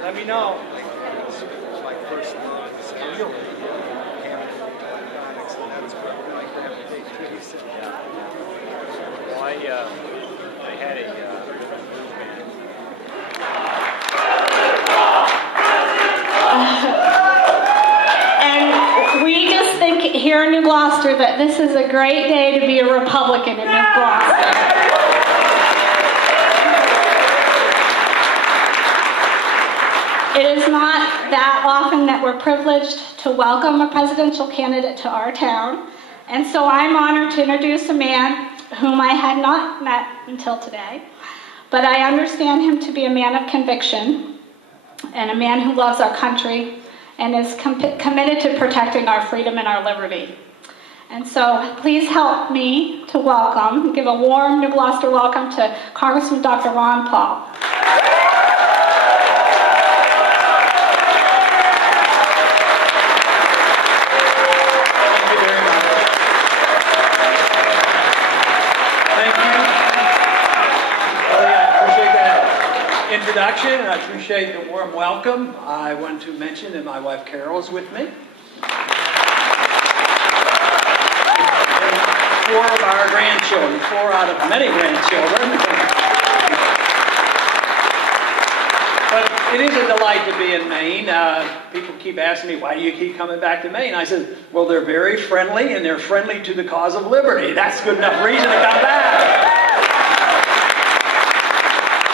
Let me know. It's my first real candidate, and that's what I Well, I had a and we just think here in New Gloucester that this is a great day to be a Republican in New Gloucester. It is not that often that we're privileged to welcome a presidential candidate to our town, and so I'm honored to introduce a man whom I had not met until today, but I understand him to be a man of conviction and a man who loves our country and is committed to protecting our freedom and our liberty. And so please help me to give a warm New Gloucester welcome to Congressman Dr. Ron Paul. Introduction, and I appreciate the warm welcome. I want to mention that my wife Carol is with me. And 4 of our grandchildren, 4 out of many grandchildren. But it is a delight to be in Maine. People keep asking me, why do you keep coming back to Maine? I said, well, they're very friendly, and they're friendly to the cause of liberty. That's good enough reason to come back.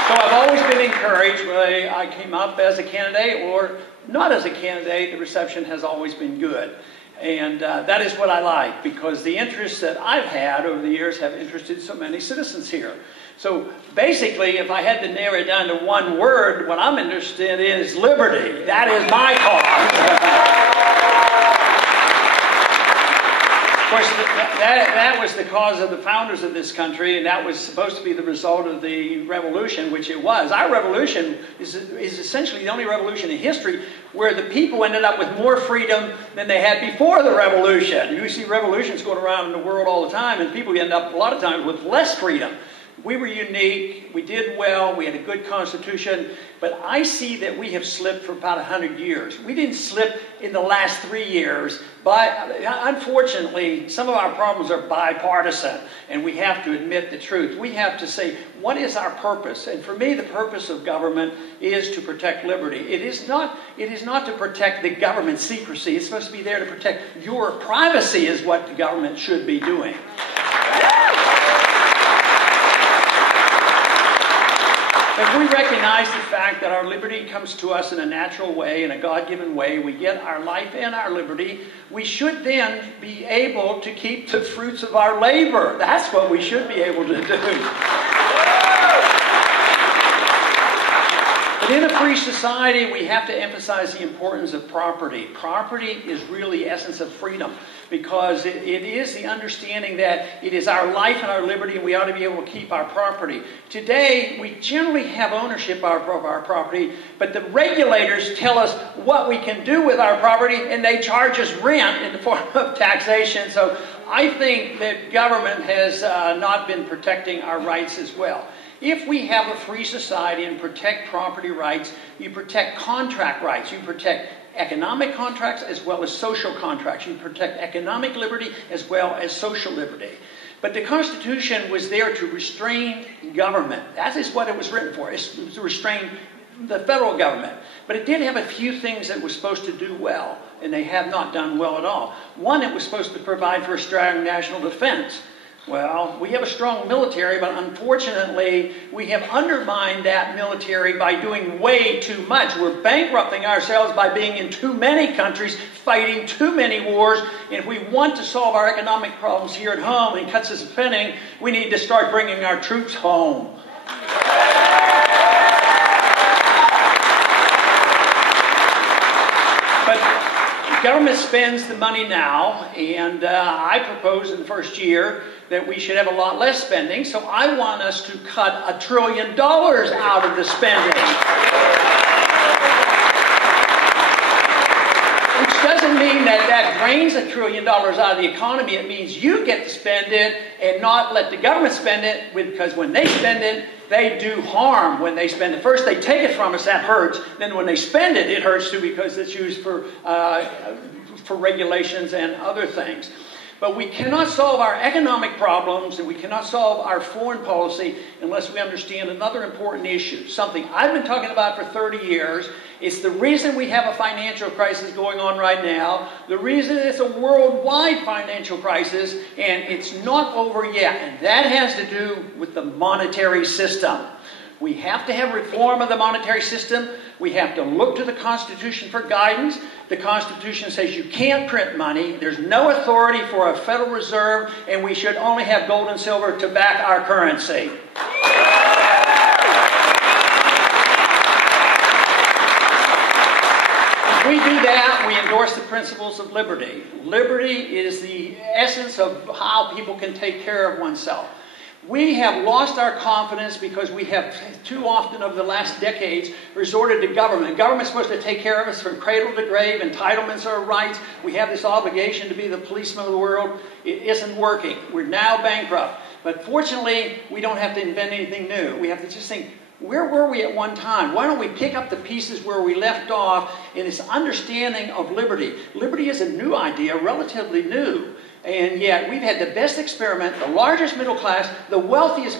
So I've always been encouraged when I came up as a candidate or not as a candidate, the reception has always been good. And that is what I like, because the interests that I've had over the years have interested so many citizens here. So basically, if I had to narrow it down to one word, what I'm interested in is liberty. That is my cause. Of course, that was the cause of the founders of this country, and that was supposed to be the result of the revolution, which it was. Our revolution is essentially the only revolution in history where the people ended up with more freedom than they had before the revolution. You see revolutions going around in the world all the time, and people end up a lot of times with less freedom. We were unique, we did well, we had a good constitution, but I see that we have slipped for about 100 years. We didn't slip in the last 3 years, but unfortunately, some of our problems are bipartisan, and we have to admit the truth. We have to say, what is our purpose? And for me, the purpose of government is to protect liberty. It is not to protect the government's secrecy. It's supposed to be there to protect your privacy is what the government should be doing. If we recognize the fact that our liberty comes to us in a natural way, in a God-given way, we get our life and our liberty, we should then be able to keep the fruits of our labor. That's what we should be able to do. But in a free society, we have to emphasize the importance of property. Property is really the essence of freedom, because it is the understanding that it is our life and our liberty, and we ought to be able to keep our property. Today, we generally have ownership of our property, but the regulators tell us what we can do with our property, and they charge us rent in the form of taxation. So I think that government has not been protecting our rights as well. If we have a free society and protect property rights, you protect contract rights, you protect economic contracts as well as social contracts. You protect economic liberty as well as social liberty. But the Constitution was there to restrain government. That is what it was written for. It's to restrain the federal government. But it did have a few things that it was supposed to do well, and they have not done well at all. One, it was supposed to provide for a strong national defense. Well, we have a strong military, but unfortunately, we have undermined that military by doing way too much. We're bankrupting ourselves by being in too many countries, fighting too many wars. And if we want to solve our economic problems here at home and cut some spending, we need to start bringing our troops home. But the government spends the money now, and I propose in the first year that we should have a lot less spending, so I want us to cut $1 trillion out of the spending. Which doesn't mean that drains $1 trillion out of the economy. It means you get to spend it and not let the government spend it, because when they spend it, they do harm when they spend it. First, they take it from us, that hurts. Then when they spend it, it hurts too, because it's used for regulations and other things. But we cannot solve our economic problems and we cannot solve our foreign policy unless we understand another important issue, something I've been talking about for 30 years. It's the reason we have a financial crisis going on right now, the reason it's a worldwide financial crisis, and it's not over yet. And that has to do with the monetary system. We have to have reform of the monetary system. We have to look to the Constitution for guidance. The Constitution says you can't print money. There's no authority for a Federal Reserve, and we should only have gold and silver to back our currency. If we do that, we endorse the principles of liberty. Liberty is the essence of how people can take care of oneself. We have lost our confidence because we have too often over the last decades resorted to government. Government's supposed to take care of us from cradle to grave. Entitlements are rights. We have this obligation to be the policeman of the world. It isn't working. We're now bankrupt. But fortunately, we don't have to invent anything new. We have to just think, where were we at one time? Why don't we pick up the pieces where we left off in this understanding of liberty? Liberty is a new idea, relatively new. And yet we've had the best experiment, the largest middle class, the wealthiest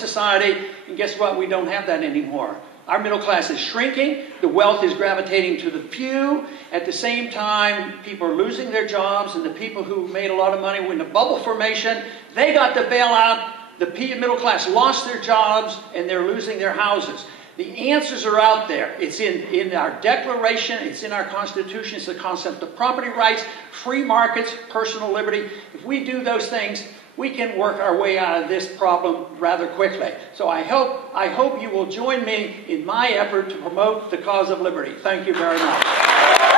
society, and guess what? We don't have that anymore. Our middle class is shrinking, the wealth is gravitating to the few. At the same time, people are losing their jobs, and the people who made a lot of money when the bubble formation, they got the bailout. The middle class lost their jobs, and they're losing their houses. The answers are out there. It's in our Declaration. It's in our Constitution. It's the concept of property rights, free markets, personal liberty. If we do those things, we can work our way out of this problem rather quickly. So I hope you will join me in my effort to promote the cause of liberty. Thank you very much.